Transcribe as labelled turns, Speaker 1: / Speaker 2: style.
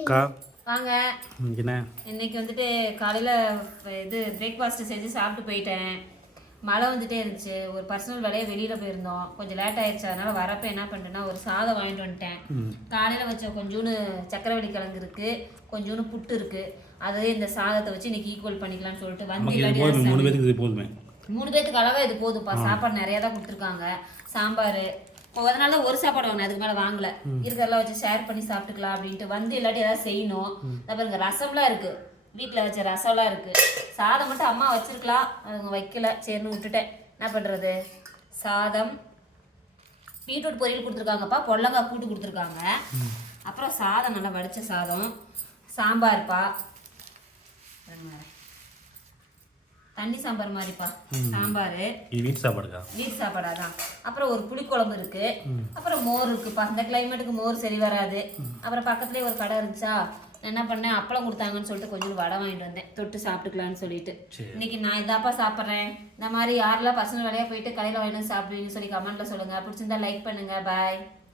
Speaker 1: அக்கா.
Speaker 2: வாங்க.
Speaker 1: இன்னைக்கு என்ன
Speaker 2: இன்னைக்கு வந்துட்டு காலையில் இது பிரேக்ஃபாஸ்ட் செஞ்சு சாப்பிட்டு போயிட்டேன். மழை வந்துட்டே இருந்துச்சு. ஒரு பர்சனல் வேலையை வெளியில் போயிருந்தோம். கொஞ்சம் லேட் ஆயிடுச்சு. அதனால வரப்ப என்ன பண்ணிட்டேன்னா ஒரு சாதம் வாங்கிட்டு வந்துட்டேன். காலையில் வச்ச கொஞ்சோண்டு சக்கரவள்ளி கிழங்கு இருக்கு. கொஞ்சோண்டு புட்டு இருக்கு. அதே இந்த சாதத்தை வச்சு இன்னைக்கு ஈக்குவல் பண்ணிக்கலாம்னு சொல்லிட்டு வந்து
Speaker 1: மூணு பேருக்கு இது போதுமே.
Speaker 2: மூணு பேத்துக்கு அளவா இது போதும்ப்பா சாப்பாடு நிறைய தான் கொடுத்துருக்காங்க. சாம்பார் அதனால தான் ஒரு சாப்பாடு வாங்கினேன் அதுக்கு மேலே வாங்கல. இருக்கிறதெல்லாம் வச்சு ஷேர் பண்ணி சாப்பிட்டுக்கலாம் அப்படின்ட்டு வந்து இல்லாட்டி ஏதாவது செய்யணும். அப்புறம் இங்கே ரசம்லாம் இருக்கு. வீட்டில் வச்ச ரசம்லாம் இருக்கு. சாதம் மட்டும் அம்மா வச்சிருக்கலாம். அவங்க வைக்கல. சரின்னு விட்டுட்டேன். என்ன பண்ணுறது சாதம். பீட்ரூட் பொரியல் கொடுத்துருக்காங்கப்பா. பொடலங்காய் கூட்டு கொடுத்துருக்காங்க. அப்புறம் சாதம் நல்லா வடிச்ச சாதம். சாம்பார்ப்பா. தண்ணி சாம்பார் மாதிரிப்பா. சாம்பார்.
Speaker 1: இது வீட்டு சாப்பாடுக்கா?
Speaker 2: நீர் சாப்பாடு அதான் அப்புறம் ஒரு புளிக்குழம்பு இருக்கு. அப்புறம் மோர் இருக்குப்பா. இந்த கிளைமேட்டுக்கு மோர் சரி வராது. அப்புறம் பக்கத்துலேயே ஒரு கடை இருந்துச்சா? என்ன பண்ணேன்? அப்பளம் கொடுத்தாங்கன்னு சொல்லிட்டு கொஞ்சம் வடை வாங்கிட்டு வந்தேன். தொட்டு சாப்பிட்டுக்கலாம்னு சொல்லிட்டு. இன்னைக்கு நான் இதாப்பா சாப்பிட்றேன். இந்த மாதிரி யாரெல்லாம் பசங்க வேலையா போயிட்டு கடையில் வாங்கிட்டு சாப்பிடுவீங்கன்னு சொல்லி கமெண்ட்ல சொல்லுங்க. பிடிச்சிருந்தா லைக் பண்ணுங்க. பாய்